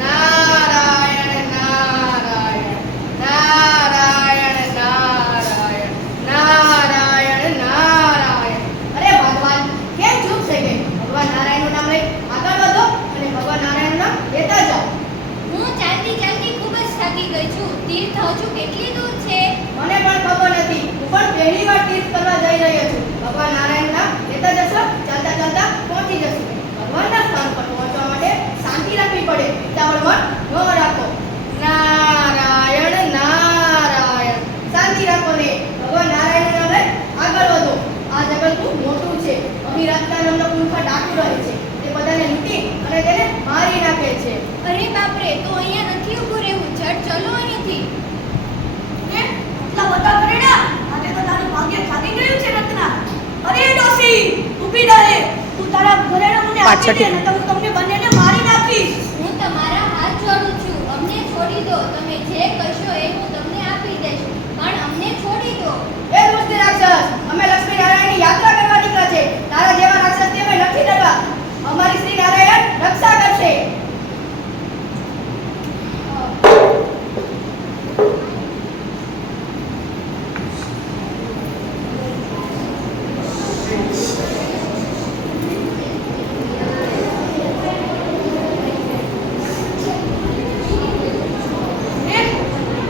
નારાયણ નારાયણ નારાયણ નારાયણ નારાયણ નારાયણ. અરે ભગવાન, કેમ ચૂપ થઈ ગઈ? ભગવાન નારાયણનું નામ લઈ આગળ વધો અને ભગવાન નારાયણનું નામ લેતા જાઓ. હું ચાલતી ચાલતી ખૂબ જ થાકી ગઈ છું. તીર્થ હજુ કેટલી દૂર છે? મને પણ ખબર નથી. હું પણ પહેલી વાર તીર્થ કરવા જઈ રહ્યો છું. ભગવાન નારાયણનું નામ લેતા જશો, ચાલતા ચાલતા પહોંચી જશું. ભગવાનના સ્થાન પર પહોંચવા માટે શાંતિ રાખવી પડે. ઉતાવળ મન ન રાખો. નારાયણ નારાયણ. શાંતિ રાખો ને. ભગવાન નારાયણનું નામ લઈ આગળ વધો. આ જગત ખૂબ મોટું છે. અહીં રાખતા નામનો પૂંખા ડાકુ રહે છે. તે બધાને લૂંટી અને તેને મારી નાખે છે. અરે બાપરે, તો અહીંયા નથી ઊભું રહેવું. ઝટ ચલો અહીંથી. આટલા બધા ઘરેડા, આજે તો તારું ભાગ્ય જાગી ગયું છે રત્ના. અરે ડોસી, ઊભી રહે. તું તારા ઘરેડા મને આપી દે, નહીંતર હું તમને બંનેને મારી નાખીશ. હું તમારા હાથ જોડું છું. અમને છોડી દો. તમે જે કહેશો એ હું તમને આપી દઈશ, પણ અમને છોડી દો. એ દુષ્ટ રાક્ષસ, અમે લક્ષ્મી નારાયણની યાત્રા કરવા નીકળ્યા છે. તારા જેવા રાક્ષસથી અમે નથી ડરવા. અમારી શ્રી નારાયણ રક્ષા કરશે.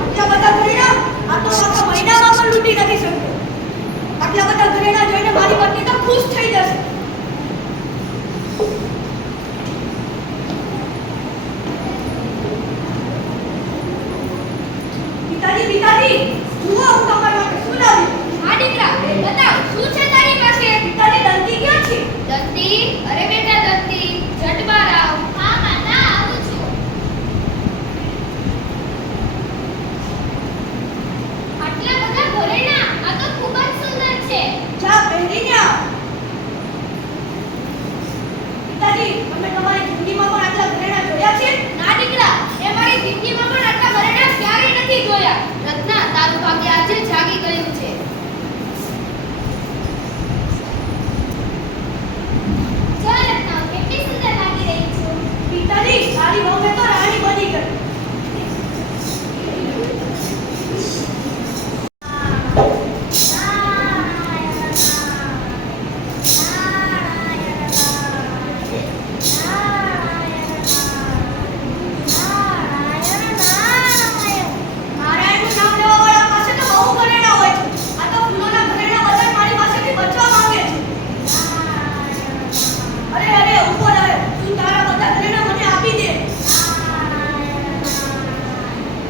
આટલા બધા ઘરેડા, આ તો આખા મહિનામાં પણ લૂંટી નથી શકતો. આટલા બધા ઘરેડા જોઈને મારી પત્ની તો ખુશ થઈ જશે. પિતાજી, પિતાજી, જુઓ હું તમારા માટે શું લાવી. હા દીકરા, બતાવ શું છે તારી પાસે? પિતાજી, દંતી ક્યાં છે? દંતી, અરે બેટા દંતી, ઝટ બહાર આવ. હા માતા, આવું છું. આટલા બધા ઘરેણાં, આ તો ખૂબ જ સુંદર છે. જા પહેરીને આવ. પિતાજી, તમે તમારી જિંદગીમાં પણ આટલા ઘરેણાં જોયા છે? ના દીકરા, એ મારી જિંદગીમાં પણ આટલા ઘરેણાં ક્યારેય નથી જોયા. રત્ના, તારું ભાગ્ય આજે જાગી ગયું છે. જો રત્ના, કેટલી સુંદર લાગી રહી છું. પિતાજી, સારી વહુને તો રાણી બની ગઈ. નારાયણનું નામ લેવાવાળા પાસે તો બહુ ઘરેણાં હોય છે. આ તો ફૂલોના ઘરેણાં બધા મારી પાસેથી બચવા માંગે છે. અરે અરે, ઊભો રહે. તું તારા બધા ઘરેણાં મને આપી દે.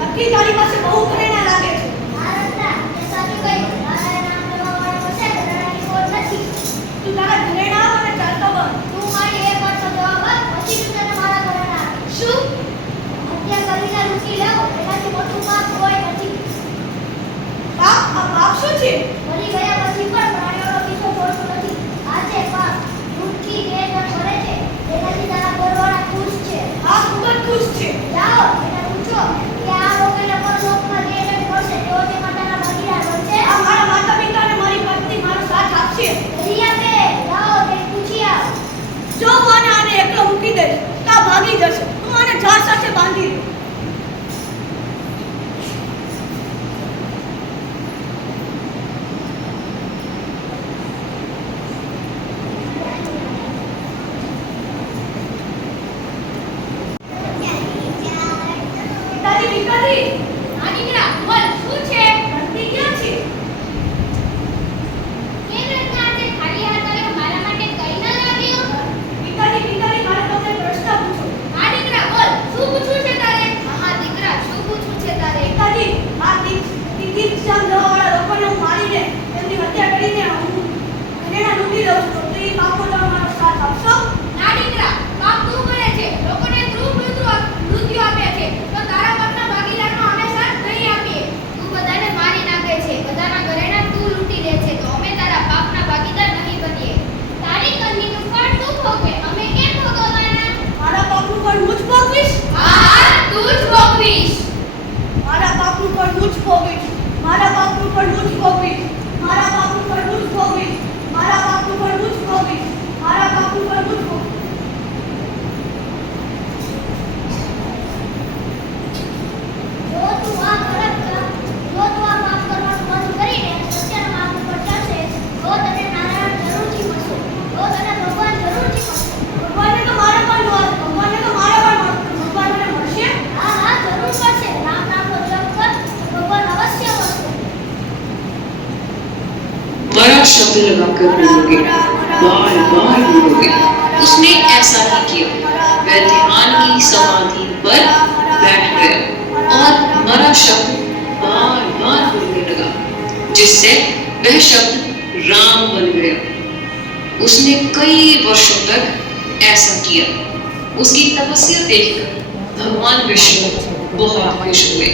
નક્કી તારી પાસે બહુ ઘરેણાં લાગે છે. તું તારા ઘરેણાં આપ અને ચાલતો બન. તું મારી એક વાતનો જવાબ આપ, પછી તું તને મારા ઘરેણાં આપીશ. શું? હત્યા કરીને લૂંટી લેવો, એનાથી મોટું પાપ કોઈ નથી. પાપ? આ પાપ શું છે? મરી ગયા પછી પણ પ્રાણીઓનો પીછો છોડતો નથી. આ છે પાપ. લૂંટથી ગેર ન કરે છે, તેનાથી તારા ઘરવાળા ખુશ છે. આ ખૂબ જ ખુશ છે. જાઓ, એને પૂછો કે આ લોકોને પરલોકમાં જે દંડ મળશે તેઓ તે માતાના ભાગીદાર બનશે. આ મારા માતા પિતા અને મારી પત્ની મારો સાથ આપશે. દરિયા બે, જાઓ તે પૂછી આવ. જો હું આને એકલો મૂકી દઈશ તો આ ભાગી જશે. હું આને ઝાડ સાથે બાંધી દઉં. પિતાજી, પિતાજી, આ દીકરા, બોલ શું છે? દંતી ક્યાં છે? કેમ રત્ના આજે ખાલી હાથ આવ્યો? મારા માટે કંઈ ન લાવ્યો? પિતાજી, પિતાજી, મારે તમને પ્રશ્ન પૂછો. આ દીકરા, બોલ શું પૂછવું છે તારે? હા દીકરા, શું પૂછવું છે તારે? પિતાજી, આ તીર્થધામ જવાવાળા લોકોને હું મારીને તેમની હત્યા કરીને હું ઘરેણાં લૂંટી લઉં છું. તો એ પાપો તમે મારો સાથ આપશો? ના દીકરા, પાપ તું કરે છે. લોકોને તું મૃત્યુ આપે છે, તો તારા પાપના ભાગીદારનો અમે સાથ નહીં આપીએ. તું બધાને મારી નાખે છે, બધાના ઘરેણાં તું લૂંટી લે છે, તો અમે તારા પાપના ભાગીદાર નહીં બનીએ. તારી કરણીનું ફળ તું ભોગવે, અમે કેમ ભોગવવાના? મારા પાપનું ફળ હું જ ભોગવીશ. હા, તું જ ભોગવીશ. મારા પાપનું ફળ હું જ ભોગવીશ. મારા પાપનું ફળ હું જ ભોગવીશ. મારા પાપનું ફળ હું જ ભોગવીશ. મારા પાપનું ફળ હું જ ભોગવીશ. મારા પાપનું ફળ હું જ ભોગવીશ. शब्द लगाकर बोलोगे, बार बार बोलोगे। उसने ऐसा ही किया। वह ध्यान की समाधि पर बैठ गया और मरा शब्द बार बार बोलने लगा, जिससे वह शब्द राम बन गया। उसने कई वर्षों तक ऐसा किया। उसकी तपस्या देखकर भगवान विष्णु बहुत खुश हुए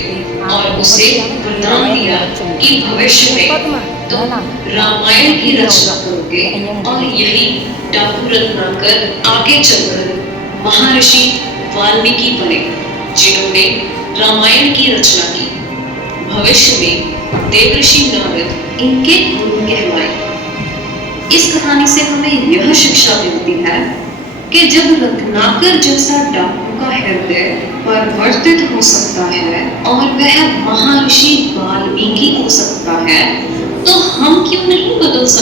और उसे वरदान दिया कि भविष्य में तुम रामायण की रचना करोगे और यही डाकू रत्नाकर आगे चलकर महर्षि वाल्मीकि बने, जिन्होंने रामायण की रचना की। भविष्य में देवर्षि नारद इनके गुरु कहलाए। इस कहानी से हमें यह शिक्षा मिलती है कि जब रत्नाकर जैसा डाकू का हृदय परिवर्तित हो सकता है और वह महर्षि वाल्मीकि हो सकता है, तो हम क्यों नहीं बदल सकते।